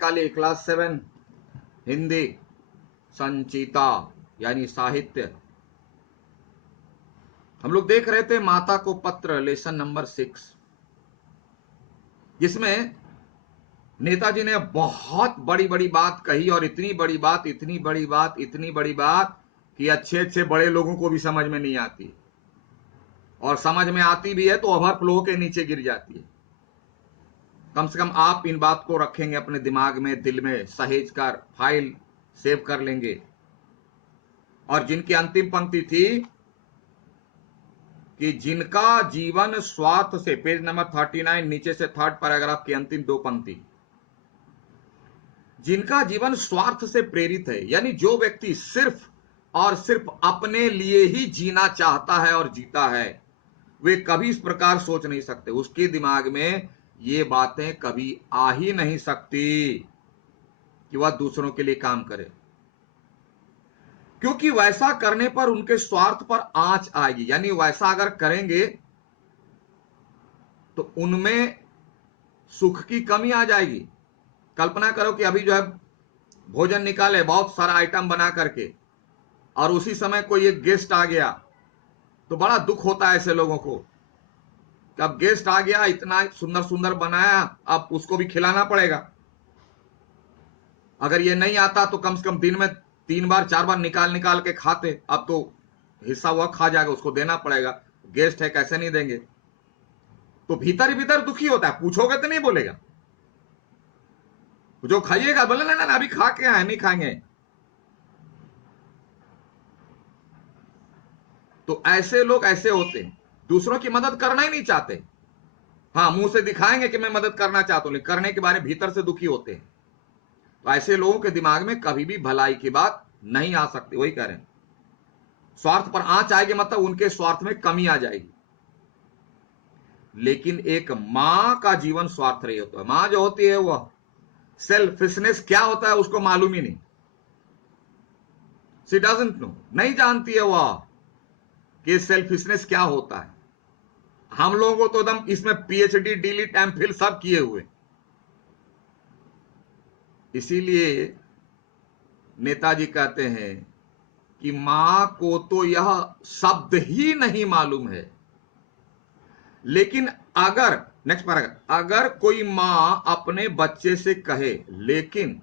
निकालिए क्लास 7 हिंदी संचिता यानी साहित्य। हम लोग देख रहे थे माता को पत्र लेसन नंबर 6, जिसमें नेताजी ने बहुत बड़ी बड़ी बात कही और इतनी बड़ी बात इतनी बड़ी बात इतनी बड़ी बात कि अच्छे अच्छे बड़े लोगों को भी समझ में नहीं आती, और समझ में आती भी है तो ओवरफ्लो के नीचे गिर जाती है। कम से कम आप इन बात को रखेंगे अपने दिमाग में, दिल में सहेज कर, फाइल सेव कर लेंगे। और जिनकी अंतिम पंक्ति थी कि जिनका जीवन स्वार्थ से, पेज नंबर 39 नीचे से 3rd पैराग्राफ की अंतिम 2 पंक्ति, जिनका जीवन स्वार्थ से प्रेरित है, यानी जो व्यक्ति सिर्फ और सिर्फ अपने लिए ही जीना चाहता है और जीता है, वे कभी इस प्रकार सोच नहीं सकते। उसके दिमाग में ये बातें कभी आ ही नहीं सकती कि वह दूसरों के लिए काम करे, क्योंकि वैसा करने पर उनके स्वार्थ पर आंच आएगी। यानी वैसा अगर करेंगे तो उनमें सुख की कमी आ जाएगी। कल्पना करो कि अभी जो है भोजन निकाले बहुत सारा आइटम बना करके, और उसी समय कोई एक गेस्ट आ गया, तो बड़ा दुख होता है ऐसे लोगों को। अब गेस्ट आ गया, इतना सुंदर सुंदर बनाया, अब उसको भी खिलाना पड़ेगा। अगर ये नहीं आता तो कम से कम दिन में 3 बार 4 बार निकाल निकाल के खाते, अब तो हिस्सा वह खा जाएगा, उसको देना पड़ेगा। गेस्ट है, कैसे नहीं देंगे। तो भीतर ही भीतर दुखी होता है। पूछोगे तो नहीं बोलेगा, जो खाइएगा बोले ना ना अभी खा के आए, नहीं खाएंगे। तो ऐसे लोग ऐसे होते हैं, दूसरों की मदद करना ही नहीं चाहते। हाँ, मुंह से दिखाएंगे कि मैं मदद करना चाहता हूं, लेकिन करने के बारे में भीतर से दुखी होते हैं। तो ऐसे लोगों के दिमाग में कभी भी भलाई की बात नहीं आ सकती। वही कह रहे हैं, स्वार्थ पर आंच आएगी मतलब उनके स्वार्थ में कमी आ जाएगी। लेकिन एक मां का जीवन स्वार्थ रही होता है। मां जो होती है वह सेल्फिशनेस क्या होता है उसको मालूम ही नहीं। शी डजंट नो, नहीं जानती है वह कि सेल्फिशनेस क्या होता है। हम लोगों को तो एकदम इसमें पीएचडी, डीलिट, एमफिल सब किए हुए। इसीलिए नेताजी कहते हैं कि मां को तो यह शब्द ही नहीं मालूम है, लेकिन अगर, नेक्स्ट पैराग्राफ, अगर कोई मां अपने बच्चे से कहे, लेकिन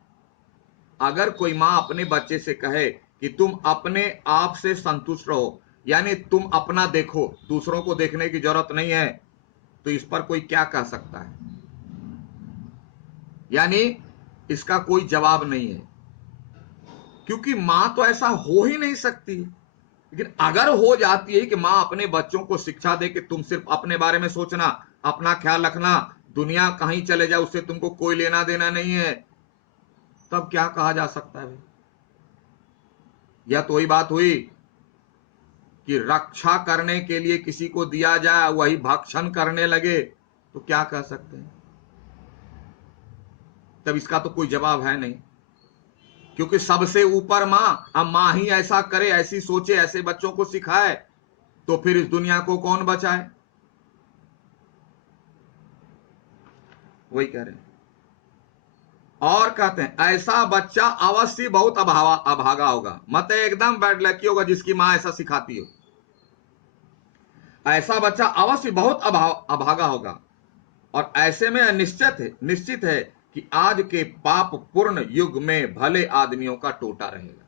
अगर कोई मां अपने बच्चे से कहे कि तुम अपने आप से संतुष्ट रहो, यानी तुम अपना देखो, दूसरों को देखने की जरूरत नहीं है, तो इस पर कोई क्या कह सकता है। यानी इसका कोई जवाब नहीं है, क्योंकि मां तो ऐसा हो ही नहीं सकती। लेकिन अगर हो जाती है कि मां अपने बच्चों को शिक्षा दे कि तुम सिर्फ अपने बारे में सोचना, अपना ख्याल रखना, दुनिया कहीं चले जाए उससे तुमको कोई लेना देना नहीं है, तब क्या कहा जा सकता है। यह तो वही बात हुई कि रक्षा करने के लिए किसी को दिया जाए, वही भक्षण करने लगे, तो क्या कह सकते हैं। तब इसका तो कोई जवाब है नहीं, क्योंकि सबसे ऊपर मां। अब मां ही ऐसा करे, ऐसी सोचे, ऐसे बच्चों को सिखाए, तो फिर इस दुनिया को कौन बचाए। वही कह रहे हैं। और कहते हैं ऐसा बच्चा अवश्य बहुत अभागा होगा, मत एकदम बैड लकी होगा जिसकी मां ऐसा सिखाती हो। ऐसा बच्चा अवश्य बहुत अभागा होगा, और ऐसे में निश्चित है कि आज के पाप पूर्ण युग में भले आदमियों का टोटा रहेगा।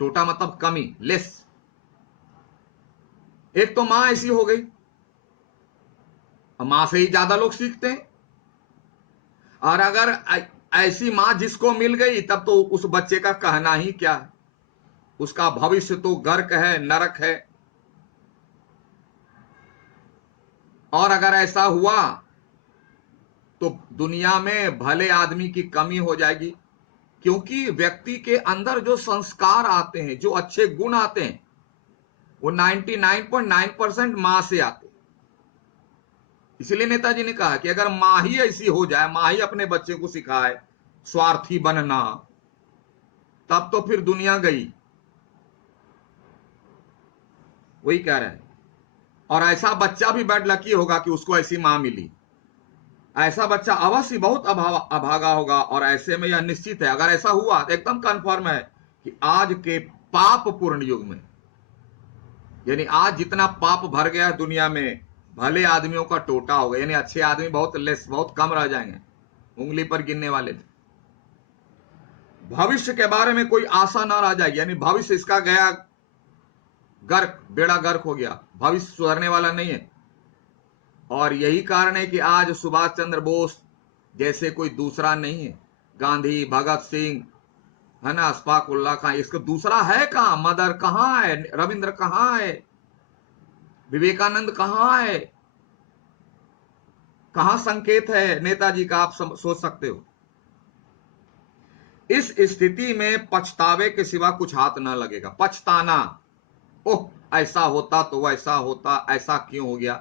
टोटा मतलब कमी, लेस। एक तो मां ऐसी हो गई, मां से ही ज्यादा लोग सीखते हैं। और अगर ऐसी मां जिसको मिल गई, तब तो उस बच्चे का कहना ही क्या है। उसका भविष्य तो गर्क है, नरक है। और अगर ऐसा हुआ तो दुनिया में भले आदमी की कमी हो जाएगी, क्योंकि व्यक्ति के अंदर जो संस्कार आते हैं, जो अच्छे गुण आते हैं, वो 99.9% मां से आते हैं। इसलिए नेताजी ने कहा कि अगर मां ही ऐसी हो जाए, मां ही अपने बच्चे को सिखाए स्वार्थी बनना, तब तो फिर दुनिया गई। वही कह रहे हैं। और ऐसा बच्चा भी बैड लकी होगा कि उसको ऐसी मां मिली। ऐसा बच्चा अवश्य बहुत अभागा होगा, और ऐसे में यह निश्चित है, अगर ऐसा हुआ तो एकदम कन्फर्म है कि आज के पाप पूर्ण युग में, यानी आज जितना पाप भर गया है दुनिया में, भले आदमियों का टोटा होगा, यानी अच्छे आदमी बहुत लेस, बहुत कम रह जाएंगे, उंगली पर गिनने वाले। भविष्य के बारे में कोई आशा ना रह जाएगी, यानी भविष्य इसका गया गर्क, बेड़ा गर्क हो गया, भविष्य सुधरने वाला नहीं है। और यही कारण है कि आज सुभाष चंद्र बोस जैसे कोई दूसरा नहीं है, गांधी, भगत सिंह, है ना, अशफाक उल्लाह खां, इसका दूसरा है कहां? मदर कहां है? रविंद्र कहां है? विवेकानंद कहां है? कहां संकेत है नेताजी का? आप सोच सकते हो। इस स्थिति में पछतावे के सिवा कुछ हाथ न लगेगा। पछताना, ओह ऐसा होता तो वैसा होता, ऐसा क्यों हो गया,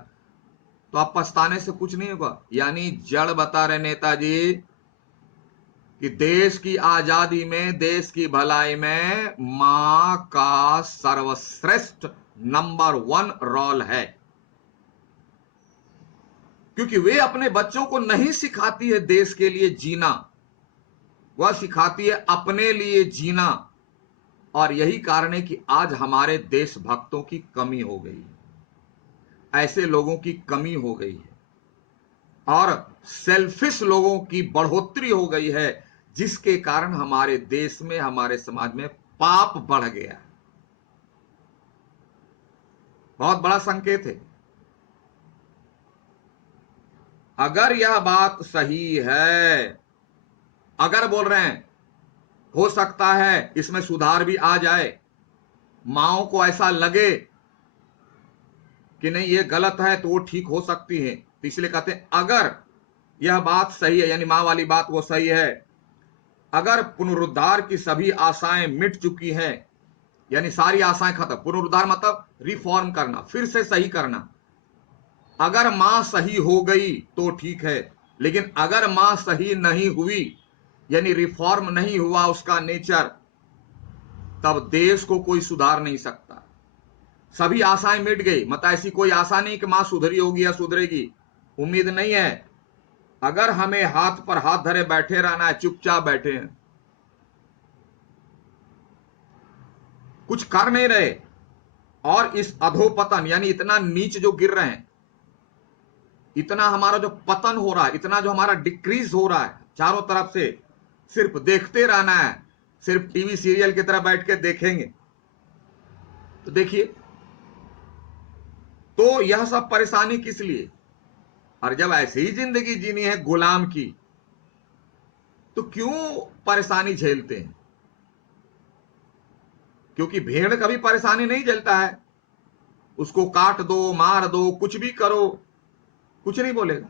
तो आप पछताने से कुछ नहीं होगा। यानी जड़ बता रहे नेताजी कि देश की आजादी में, देश की भलाई में मां का सर्वश्रेष्ठ नंबर 1 रोल है, क्योंकि वे अपने बच्चों को नहीं सिखाती है देश के लिए जीना, वह सिखाती है अपने लिए जीना। और यही कारण है कि आज हमारे देशभक्तों की कमी हो गई है, ऐसे लोगों की कमी हो गई है, और सेल्फिश लोगों की बढ़ोतरी हो गई है, जिसके कारण हमारे देश में, हमारे समाज में पाप बढ़ गया। बहुत बड़ा संकेत है। अगर यह बात सही है, अगर बोल रहे हैं हो सकता है इसमें सुधार भी आ जाए, माओ को ऐसा लगे कि नहीं ये गलत है, तो वो ठीक हो सकती है, तो इसलिए कहते हैं अगर यह बात सही है, यानी मां वाली बात वो सही है, अगर पुनरुद्धार की सभी आशाएं मिट चुकी हैं, यानी सारी आशाएं खत्म, पुनरुद्धार मतलब रिफॉर्म करना, फिर से सही करना, अगर मां सही हो गई तो ठीक है, लेकिन अगर मां सही नहीं हुई, यानी रिफॉर्म नहीं हुआ उसका नेचर, तब देश को कोई सुधार नहीं सकता। सभी आशाएं मिट गई, मतलब ऐसी कोई आशा नहीं कि मां सुधरी होगी या सुधरेगी, उम्मीद नहीं है। अगर हमें हाथ पर हाथ धरे बैठे रहना है, चुपचाप बैठे हैं, कुछ कर नहीं रहे, और इस अधोपतन यानी इतना नीच जो गिर रहे हैं, इतना हमारा जो पतन हो रहा है, इतना जो हमारा डिक्रीज हो रहा है चारों तरफ से, सिर्फ देखते रहना है, सिर्फ टीवी सीरियल की तरह बैठ के देखेंगे तो देखिए, तो यह सब परेशानी किस लिए? और जब ऐसे ही जिंदगी जीनी है गुलाम की, तो क्यों परेशानी झेलते हैं? क्योंकि भेड़ कभी परेशानी नहीं झेलता है, उसको काट दो, मार दो, कुछ भी करो, कुछ नहीं बोलेगा।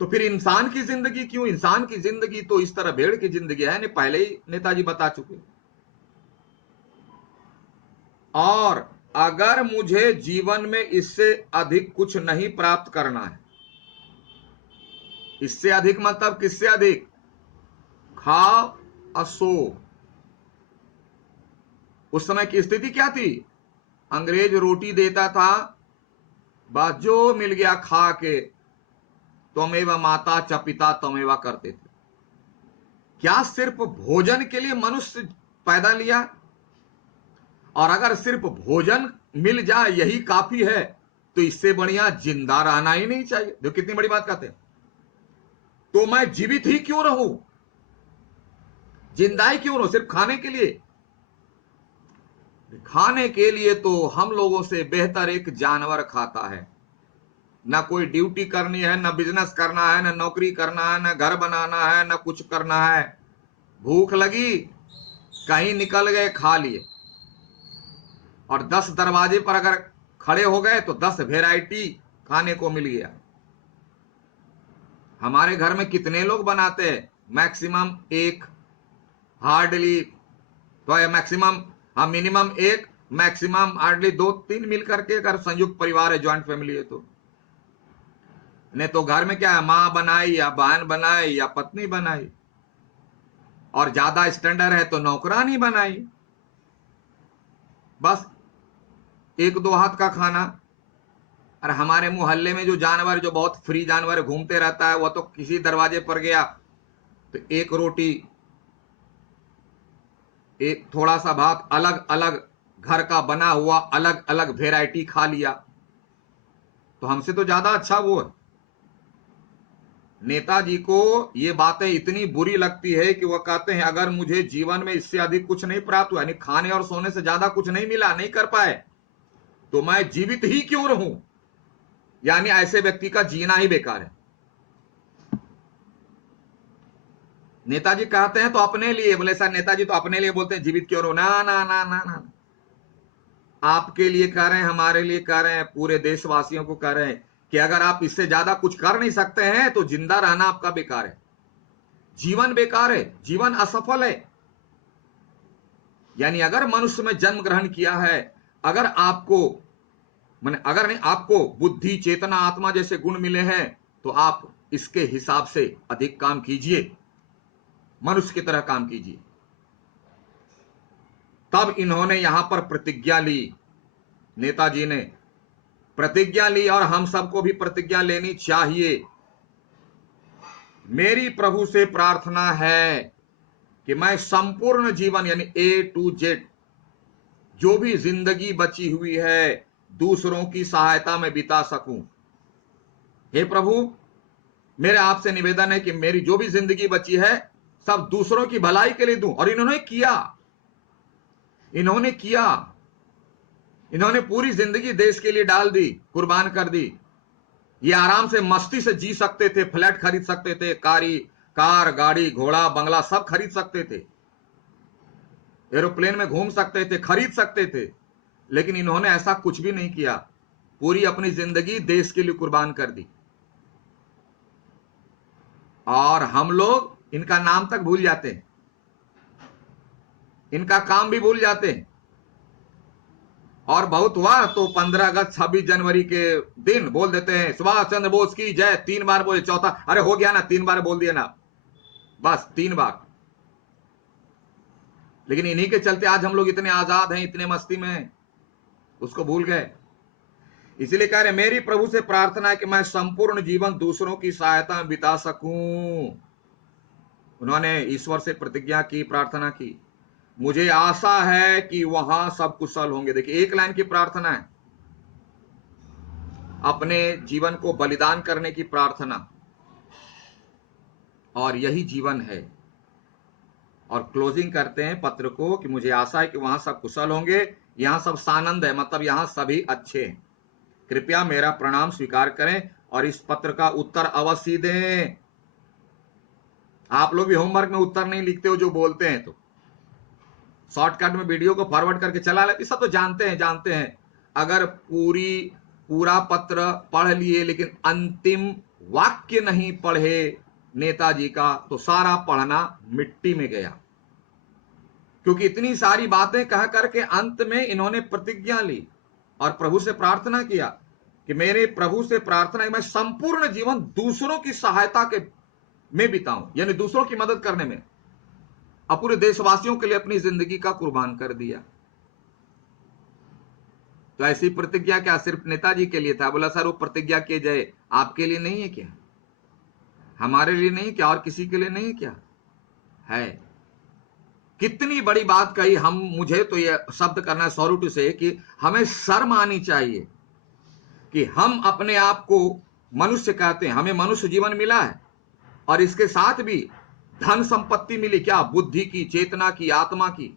तो फिर इंसान की जिंदगी क्यों? इंसान की जिंदगी तो इस तरह भेड़ की जिंदगी है, पहले ही नेताजी बता चुके। और अगर मुझे जीवन में इससे अधिक कुछ नहीं प्राप्त करना है, इससे अधिक मतलब किससे अधिक? खाओ और सो। उस समय की स्थिति क्या थी? अंग्रेज रोटी देता था, बस जो मिल गया खा के त्वमेव माता च पिता त्वमेव करते थे। क्या सिर्फ भोजन के लिए मनुष्य पैदा लिया? और अगर सिर्फ भोजन मिल जाए यही काफी है, तो इससे बढ़िया जिंदा रहना ही नहीं चाहिए। जो कितनी बड़ी बात कहते हैं, तो मैं जीवित ही क्यों रहूं, जिंदा ही क्यों रहूं, सिर्फ खाने के लिए? खाने के लिए तो हम लोगों से बेहतर एक जानवर खाता है। ना कोई ड्यूटी करनी है, ना बिजनेस करना है, ना नौकरी करना है, ना घर बनाना है, ना कुछ करना है, भूख लगी कहीं निकल गए, खा लिए, और 10 दरवाजे पर अगर खड़े हो गए तो 10 वेराइटी खाने को मिल गया। हमारे घर में कितने लोग बनाते हैं? मैक्सिमम एक, हार्डली, तो मैक्सिमम, हाँ मिनिमम एक, मैक्सिमम हार्डली 2-3 मिल करके, अगर संयुक्त परिवार है, ज्वाइंट फैमिली है तो। नहीं तो घर में क्या है, मां बनाई या बहन बनाई या पत्नी बनाई, और ज्यादा स्टैंडर्ड है तो नौकरानी बनाई, बस 1-2 हाथ का खाना। और हमारे मोहल्ले में जो जानवर, जो बहुत फ्री जानवर घूमते रहता है, वह तो किसी दरवाजे पर गया तो एक रोटी, एक थोड़ा सा भात, अलग अलग घर का बना हुआ अलग अलग वेराइटी खा लिया, तो हमसे तो ज्यादा अच्छा वो है। नेताजी को ये बातें इतनी बुरी लगती है कि वह कहते हैं अगर मुझे जीवन में इससे अधिक कुछ नहीं प्राप्त हुआ, यानी खाने और सोने से ज्यादा कुछ नहीं मिला, नहीं कर पाए, तो मैं जीवित ही क्यों रहूं, यानी ऐसे व्यक्ति का जीना ही बेकार है। नेताजी कहते हैं तो अपने लिए, बोले सर नेताजी तो अपने लिए बोलते हैं जीवित क्यों रहूं, ना ना ना ना ना, आपके लिए कह रहे हैं, हमारे लिए कह रहे हैं, पूरे देशवासियों को कह रहे हैं कि अगर आप इससे ज्यादा कुछ कर नहीं सकते हैं तो जिंदा रहना आपका बेकार है, जीवन बेकार है, जीवन असफल है। यानी अगर मनुष्य में जन्म ग्रहण किया है, अगर आपको, माने अगर नहीं आपको बुद्धि, चेतना, आत्मा जैसे गुण मिले हैं, तो आप इसके हिसाब से अधिक काम कीजिए, मनुष्य की तरह काम कीजिए। तब इन्होंने यहां पर प्रतिज्ञा ली, नेताजी ने प्रतिज्ञा ली, और हम सबको भी प्रतिज्ञा लेनी चाहिए। मेरी प्रभु से प्रार्थना है कि मैं संपूर्ण जीवन, यानी A to Z, जो भी जिंदगी बची हुई है, दूसरों की सहायता में बिता सकूं। हे प्रभु, मेरे आपसे निवेदन है कि मेरी जो भी जिंदगी बची है सब दूसरों की भलाई के लिए दूं। और इन्होंने किया, इन्होंने पूरी जिंदगी देश के लिए डाल दी, कुर्बान कर दी। ये आराम से मस्ती से जी सकते थे, फ्लैट खरीद सकते थे, कार, गाड़ी, घोड़ा, बंगला सब खरीद सकते थे, एरोप्लेन में घूम सकते थे, खरीद सकते थे, लेकिन इन्होंने ऐसा कुछ भी नहीं किया, पूरी अपनी जिंदगी देश के लिए कुर्बान कर दी। और हम लोग इनका नाम तक भूल जाते हैं, इनका काम भी भूल जाते हैं। और बहुत हुआ तो 15 अगस्त 26 जनवरी के दिन बोल देते हैं सुभाष चंद्र बोस की जय, 3 बार बोले, चौथा अरे हो गया ना, 3 बार बोल दिया ना, बस 3 बार। लेकिन इन्हीं के चलते आज हम लोग इतने आजाद हैं, इतने मस्ती में हैं, उसको भूल गए। इसीलिए कह रहे मेरी प्रभु से प्रार्थना है कि मैं संपूर्ण जीवन दूसरों की सहायता में बिता सकूं। उन्होंने ईश्वर से प्रतिज्ञा की, प्रार्थना की, मुझे आशा है कि वहां सब कुशल होंगे। देखिए एक लाइन की प्रार्थना है, अपने जीवन को बलिदान करने की प्रार्थना, और यही जीवन है। और क्लोजिंग करते हैं पत्र को कि मुझे आशा है कि वहां सब कुशल होंगे, यहां सब सानंद है, मतलब यहां सभी अच्छे हैं। कृपया मेरा प्रणाम स्वीकार करें और इस पत्र का उत्तर अवश्य दें। आप लोग भी होमवर्क में उत्तर नहीं लिखते हो, जो बोलते हैं तो शॉर्टकट में वीडियो को फॉरवर्ड करके चला लेते, सब तो जानते हैं। अगर पूरा पत्र पढ़ लिए लेकिन अंतिम वाक्य नहीं पढ़े नेताजी का, तो सारा पढ़ना मिट्टी में गया। क्योंकि इतनी सारी बातें कह करके अंत में इन्होंने प्रतिज्ञा ली और प्रभु से प्रार्थना किया कि मेरे प्रभु से प्रार्थना है मैं संपूर्ण जीवन दूसरों की सहायता के में बिताऊं, यानी दूसरों की मदद करने में, और पूरे देशवासियों के लिए अपनी जिंदगी का कुर्बान कर दिया। तो ऐसी प्रतिज्ञा क्या सिर्फ नेताजी के लिए था? बोला सर वो प्रतिज्ञा किए जाए, आपके लिए नहीं है क्या, हमारे लिए नहीं क्या, और किसी के लिए नहीं क्या है? कितनी बड़ी बात कही। मुझे तो ये शब्द करना है सॉरी टू से कि हमें शर्म आनी चाहिए कि हम अपने आप को मनुष्य कहते हैं। हमें मनुष्य जीवन मिला है और इसके साथ भी धन संपत्ति मिली, क्या, बुद्धि की, चेतना की, आत्मा की।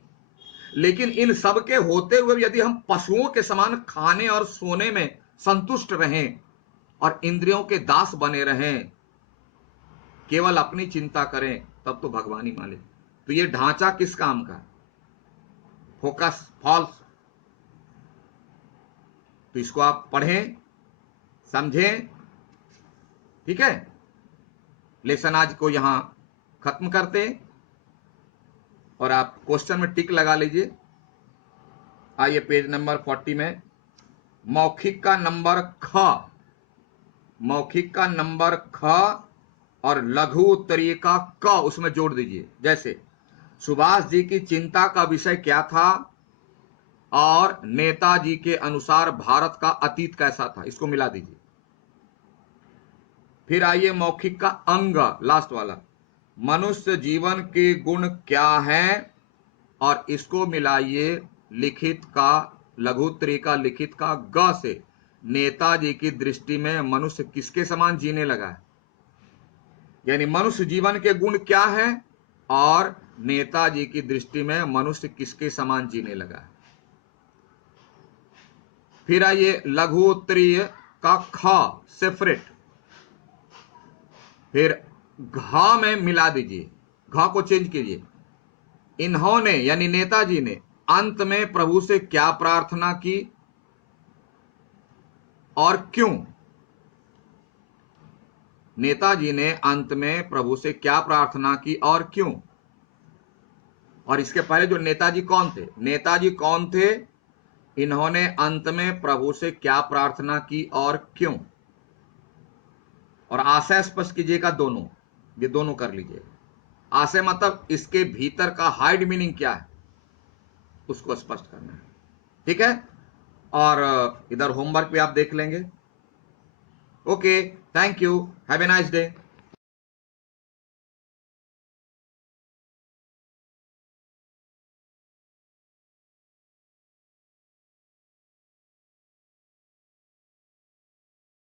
लेकिन इन सब के होते हुए भी यदि हम पशुओं के समान खाने और सोने में संतुष्ट रहें और इंद्रियों के दास बने रहें, केवल अपनी चिंता करें, तब तो भगवान ही मालिक। तो ये ढांचा किस काम का? Focus falls. तो इसको आप पढ़ें, समझें, ठीक है। लेसन आज को यहां खत्म करते और आप क्वेश्चन में टिक लगा लीजिए। आइए पेज नंबर 40 में मौखिक का नंबर ख और लघु उत्तरीय का क उसमें जोड़ दीजिए। जैसे सुभाष जी की चिंता का विषय क्या था और नेताजी के अनुसार भारत का अतीत कैसा था, इसको मिला दीजिए। फिर आइए मौखिक का अंग, लास्ट वाला, मनुष्य जीवन के गुण क्या हैं, और इसको मिलाइए लिखित का, लघुत्तरी का लिखित का ग से, नेताजी की दृष्टि में मनुष्य किसके समान जीने लगा है, यानी मनुष्य जीवन के गुण क्या है और नेताजी की दृष्टि में मनुष्य किसके समान जीने लगा है। फिर आइए लघु उत्तरीय का ख, सेपरेट, फिर घ में मिला दीजिए, घ को चेंज कीजिए। इन्होंने यानी नेताजी ने अंत में प्रभु से क्या प्रार्थना की और क्यों, नेताजी ने अंत में प्रभु से क्या प्रार्थना की और क्यों। और इसके पहले जो नेताजी कौन थे, नेताजी कौन थे, इन्होंने अंत में प्रभु से क्या प्रार्थना की और क्यों। और आशय स्पष्ट कीजिएगा, दोनों, ये दोनों कर लीजिए। आशय मतलब इसके भीतर का हाइड मीनिंग क्या है, उसको स्पष्ट करना है, ठीक है। और इधर होमवर्क भी आप देख लेंगे। Okay, thank you, have a nice day.